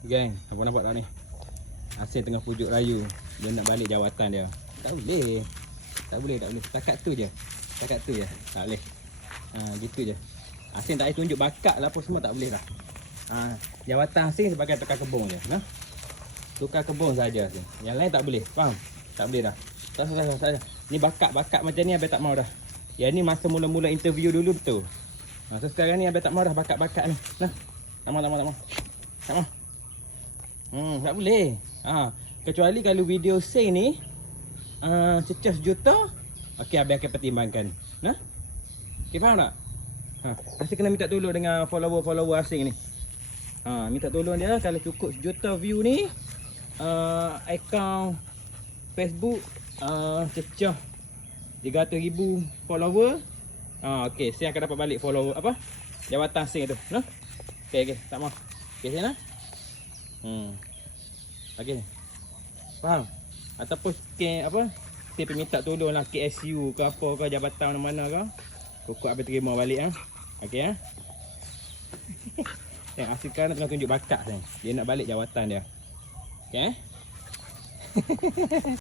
Gang, apa nampak tak ni? Asin tengah pujuk rayu. Dia nak balik jawatan dia. Tak boleh. Tak boleh. Setakat tu je. Tak boleh. Gitu je. Asin tak payah tunjuk bakat lah apa semua, tak boleh dah. Jawatan Asin sebagai tukar kebun je. Nah? Tukar kebun saja Asin. Yang lain tak boleh. Faham? Tak boleh dah. Tak. Ni bakat macam ni abang tak mau dah. Yang ni masa mula-mula interview dulu betul. So sekarang ni abang tak mau dah bakat ni. Nah. Tak mau. Tak boleh. Kecuali kalau video sing ni cecah sejuta, okey abang akan pertimbangkan. Nah? Okey, faham tak? Pasti kena minta tolong dengan follower Asing ni. Minta tolong dia kalau cukup sejuta view ni, akaun Facebook cecah 300,000 follower. Okey, saya akan dapat balik follower apa? Jawatan Asing tu, nah? Okey, tak mau. Okey, saya nah. Okey. Faham? Ataupun apa? Saya pergi minta tolong lah KSU ke apa ke, jabatan mana-mana ke. Pokok abang terima balik Okey Yang Asin kan tengah tunjuk bakat dia nak balik jawatan dia. Okey